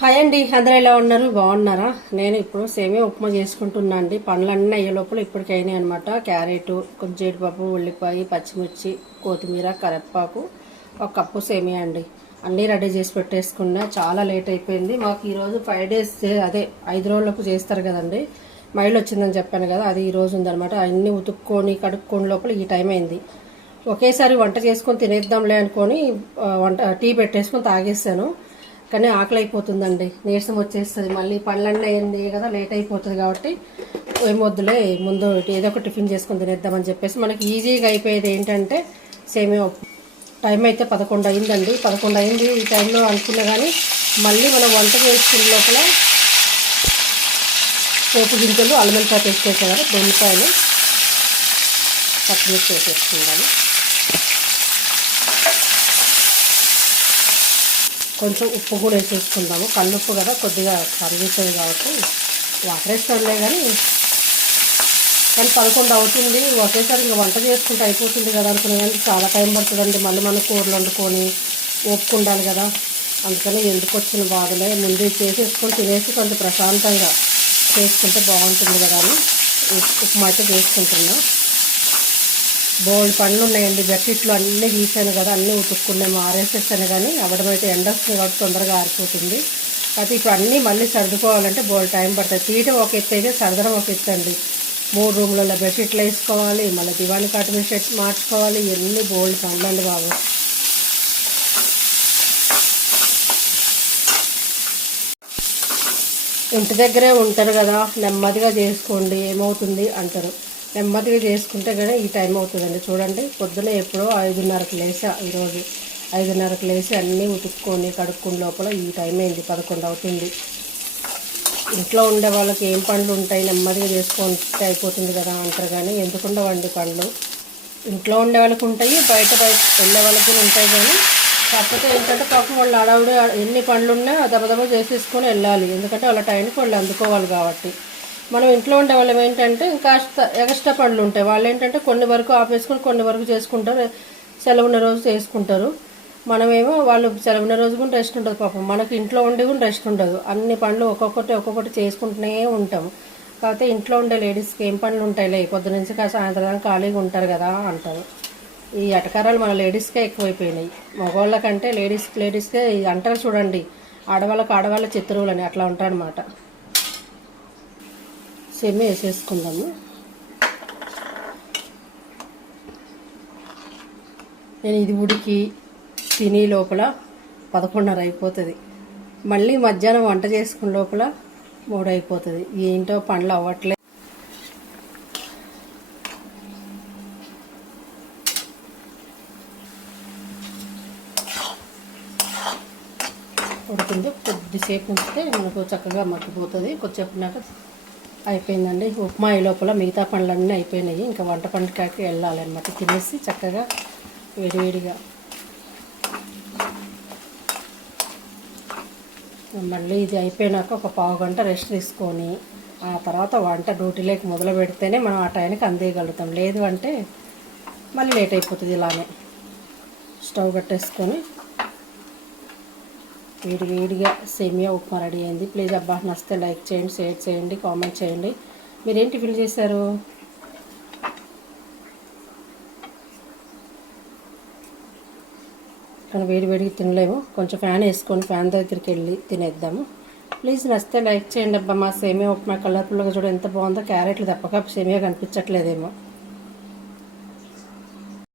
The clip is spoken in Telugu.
హాయ్ అండి, అందరూ ఎలా ఉన్నారు? బాగున్నారా? నేను ఇప్పుడు సేమియా ఉప్మా చేసుకుంటున్నా అండి. పనులన్నీ అయ్యే లోపల ఇప్పటికైనాయి అనమాట. క్యారెట్, కొంచెం జీడిపప్పు, ఉల్లిపాయ, పచ్చిమిర్చి, కొత్తిమీర, కరివేపాకు, ఒక కప్పు సేమియా అండి. అన్నీ రెడీ చేసి పెట్టేసుకున్నా. చాలా లేట్ అయిపోయింది. మాకు ఈరోజు 5 డేస్ అదే 5 రోజులకు చేస్తారు కదండి. మైలు వచ్చిందని చెప్పాను కదా, అది ఈరోజు ఉందనమాట. అన్నీ ఉతుక్కొని కడుక్కొని లోపల ఈ టైం అయింది. ఒకేసారి వంట చేసుకొని తినేద్దాంలే అనుకొని టీ పెట్టేసుకొని తాగేసాను. కానీ ఆకలి అయిపోతుందండి, నీరసం వచ్చేస్తుంది. మళ్ళీ పనులన్నీ అయింది కదా, లేట్ అయిపోతుంది. కాబట్టి ఏమొద్దులే, ముందు ఏదో ఒక టిఫిన్ చేసుకొని తినేద్దామని చెప్పేసి మనకి ఈజీగా అయిపోయేది ఏంటంటే సేమియా ఉప్మా. టైం అయితే 11 అయిందండి. 11 అయింది ఈ టైంలో అనుకున్నా. కానీ మళ్ళీ మనం వంట చేసుకునే లోపల పోపు గింజలు, అల్లం పేస్ట్ వేసాం కదా, దొండకాయలు, పచ్చిమిర్చి వేసేసుకుందాము. కొంచెం ఉప్పు కూడా వేసేసుకుందాము. కల్లుప్పు కదా, కొద్దిగా కరిగిస్తుంది కాబట్టి వాటర్ వేసుకోలే. కానీ 11 అవుతుంది. ఒకేసారి ఇంకా వంట చేసుకుంటే అయిపోతుంది కదా అనుకునే, కానీ చాలా టైం పడుతుందండి. మళ్ళీ మనం కూరలు వండుకొని ఒప్పుకుండాలి కదా. అందుకని ఎందుకు వచ్చిన బాధలే, ముందు చేసేసుకొని తినేసి కొంచెం ప్రశాంతంగా చేసుకుంటే బాగుంటుంది కదా అని ఉప్మా అయితే చేసుకుంటున్నా. బోల్డ్ పనులు ఉన్నాయండి. బెడ్షీట్లు అన్నీ గీసాను కదా, అన్నీ ఉతుక్కున్నాము, ఆరేసేసాను. కానీ అవ్వడం అయితే ఎండ వస్తుంది కాబట్టి తొందరగా ఆరిపోతుంది. అయితే ఇప్పుడు అన్నీ మళ్ళీ సర్దుకోవాలంటే బోల్డ్ టైం పడుతుంది. తీయటం ఒక ఎత్తు అయితే సర్దడం ఒక ఎత్తు అండి. 3 రూమ్లలో బెడ్షీట్లు వేసుకోవాలి, మళ్ళీ దివాణి కాటన్ షర్ట్ మార్చుకోవాలి. ఎన్ని బోల్డ్ పనులు అండి బాబు. ఇంటి దగ్గరే ఉంటారు కదా, నెమ్మదిగా చేసుకోండి, ఏమవుతుంది అంటారు. నెమ్మదిగా చేసుకుంటే కానీ ఈ టైం అవుతుందండి. చూడండి, పొద్దున ఎప్పుడో 5:30కి లేసా. ఈరోజు 5:30కి లేసి అన్నీ ఉతుక్కొని కడుక్కుని లోపల ఈ టైం అయింది. 11 అవుతుంది. ఇంట్లో ఉండే వాళ్ళకి ఏం పనులు ఉంటాయి, నెమ్మదిగా చేసుకుంటే అయిపోతుంది కదా అంటారు. కానీ ఎందుకుండవండి పనులు. ఇంట్లో ఉండే వాళ్ళకి ఉంటాయి, బయట వెళ్ళే వాళ్ళకి ఉంటాయి. కానీ కాకపోతే ఏంటంటే పాపం వాళ్ళు అడవుడు ఎన్ని పనులున్నా దబదబ చేసేసుకొని వెళ్ళాలి. ఎందుకంటే వాళ్ళ టైంకి వాళ్ళు అందుకోవాలి కాబట్టి. మనం ఇంట్లో ఉండే వాళ్ళం ఏంటంటే కాస్త ఎక్స్ట్రా పనులు ఉంటాయి. వాళ్ళు ఏంటంటే కొన్ని వరకు ఆపేసుకొని కొన్ని వరకు చేసుకుంటారు, సెలవున్న రోజు చేసుకుంటారు. మనమేమో వాళ్ళు సెలవున్న రోజు కూడా రెస్ట్ ఉండదు పాపం. మనకి ఇంట్లో ఉండి కూడా రెస్ట్ ఉండదు. అన్ని పనులు ఒక్కొక్కటి చేసుకుంటూనే ఉంటాము. కాకపోతే ఇంట్లో ఉండే లేడీస్కి ఏం పనులు ఉంటాయిలే, పొద్దు నుంచి సాయంత్రం ఖాళీగా ఉంటారు కదా అంటారు. ఈ ఎటకారాలు మన లేడీస్కే ఎక్కువైపోయినాయి. మగవాళ్ళకంటే లేడీస్కే అంటారు చూడండి, ఆడవాళ్ళ చిత్రువులని అట్లా ఉంటారనమాట. సేమియా వేసేసుకుందాము. నేను ఇది ఉడికి తిని లోపల 11:30 అయిపోతుంది. మళ్ళీ మధ్యాహ్నం వంట చేసుకునే లోపల 3 అయిపోతుంది. ఏంటో పనులు అవ్వట్లేదు. ఉడికింది, కొద్దిసేపు ఉంచితే మనకు చక్కగా మగ్గిపోతుంది. కొద్దిసేపునాక అయిపోయిందండి ఉప్మా. ఈ లోపల మిగతా పనులన్నీ అయిపోయినాయి. ఇంకా వంట పనులకి వెళ్ళాలన్నమాట. తినేసి చక్కగా వేడివేడిగా మళ్ళీ ఇది అయిపోయినాక ఒక పావు గంట రెస్ట్ తీసుకొని ఆ తర్వాత వంట డ్యూటీలోకి మొదలు పెడితేనే మనం ఆ టైంకి అందేయగలుగుతాం. లేదు అంటే మళ్ళీ లేట్ అయిపోతుంది. ఇలానే స్టవ్ కట్టేసుకొని వేడిగా సేమియా ఉప్మా రెడీ అయింది. ప్లీజ్ అబ్బా నచ్చితే లైక్ చేయండి, షేర్ చేయండి, కామెంట్ చేయండి. మీరేం టిఫిన్ చేశారు? కానీ వేడిగా తినలేము. కొంచెం ఫ్యాన్ వేసుకొని ఫ్యాన్ దగ్గరికి వెళ్ళి తినేద్దాము. ప్లీజ్ నచ్చితే లైక్ చేయండి అబ్బా. మా సేమియా ఉప్మా కలర్ఫుల్గా చూడ ఎంత బాగుందో. క్యారెట్లు తప్పక సేమియా కనిపించట్లేదేమో.